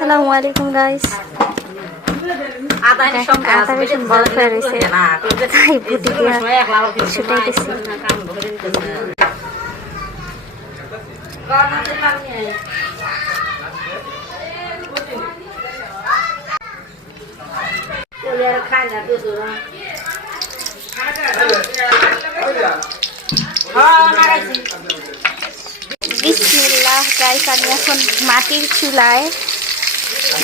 আসসালামু আলাইকুম গাইস। আদা রসুন বড় হয়ে রয়েছে, তাই বুটি দিয়ে ছুটাইতেছি। বিসমিল্লাহ গাইস, আমি এখন মাটির চুলায়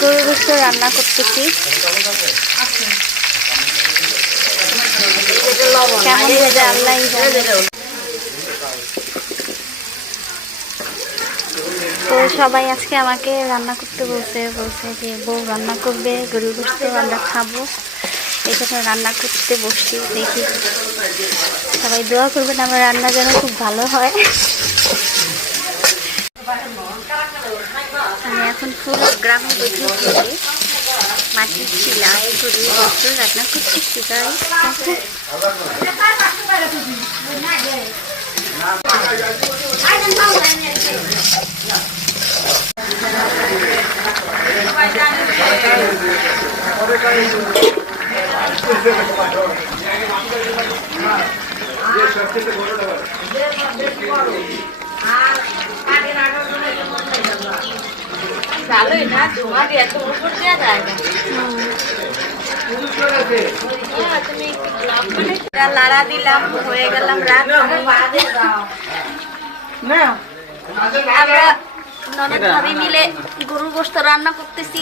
গরুর গোশত রান্না করতেছি। কেমন হয়েছে আল্লাহই জানে। তো সবাই আজকে আমাকে রান্না করতে বলছে যে বউ রান্না করবে, গরুর গোশত আমরা খাবো, এই কথা রান্না করতে বসছি। দেখি সবাই দোয়া করবেন আমার রান্না যেন খুব ভালো হয়। আমি এখন পুরো গ্রামে দেখে মাটির চুলায় গরুর গোশত রান্না করতেছি গাইস। লাড়া দিলাম, হয়ে গেলাম রাত। আমরা ননদ ভাবি মিলে গরুর গোশত রান্না করতেছি।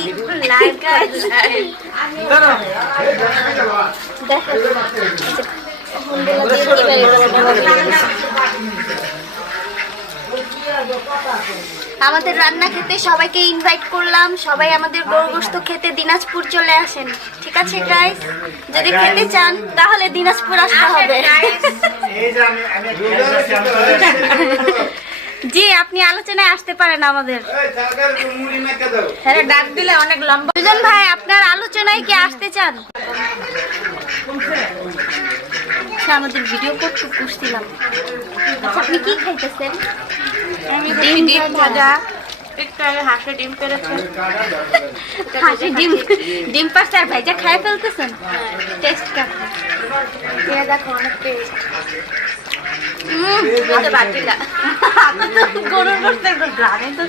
আমাদের রান্না খেতে সবাইকে ইনভাইট করলাম। সবাই আমাদের গরুর গোশত খেতে দিনাজপুর চলে আসেন, ঠিক আছে গাইস? যদি খেতে চান তাহলে দিনাজপুর আসতে হবে। জি, আপনি আলোচনায় আসতে পারেন আমাদের। ডাক দিলে অনেক লম্বা। দুজন ভাই, আপনার আলোচনায় কি আসতে চান? আমাদের ভিডিও করতে করছিলাম। আচ্ছা, আপনি কি খাইতেছেন? ডিম ভাজা, হাঁসের ডিম পেরেছেন, হাঁসের ডিম পারছে আর ভাইজা খাই ফেলতেছেন। টেস্ট কেমন? দেখো অনেক টেস্ট। গরুর গোশত গ্রামে তো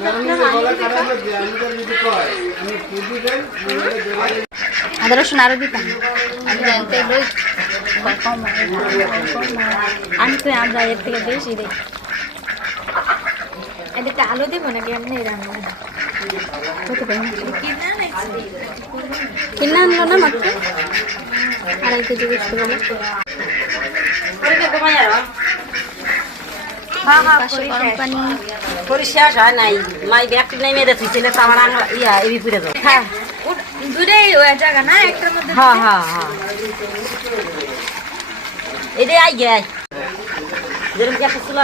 আদা রসুন আরো দিতাম। আমি তো আমরা এর থেকে বেশি দিই। এদিকে আলু দিব নাকি এমনি রান্না? কিনে আনলো না মাত্র 2.5 কেজি গোশত বলে। পরিশেষ হয় নাই, মাই ব্যাগটি নাই মেরে তুইছিলে তো আমার ইয়া এবি পুরে দাও। হ্যাঁ, দুটাই জায়গা না একটার মধ্যে। হ্যাঁ হ্যাঁ হ্যাঁ, এটাই আই গে যেরকম একটা ছিল।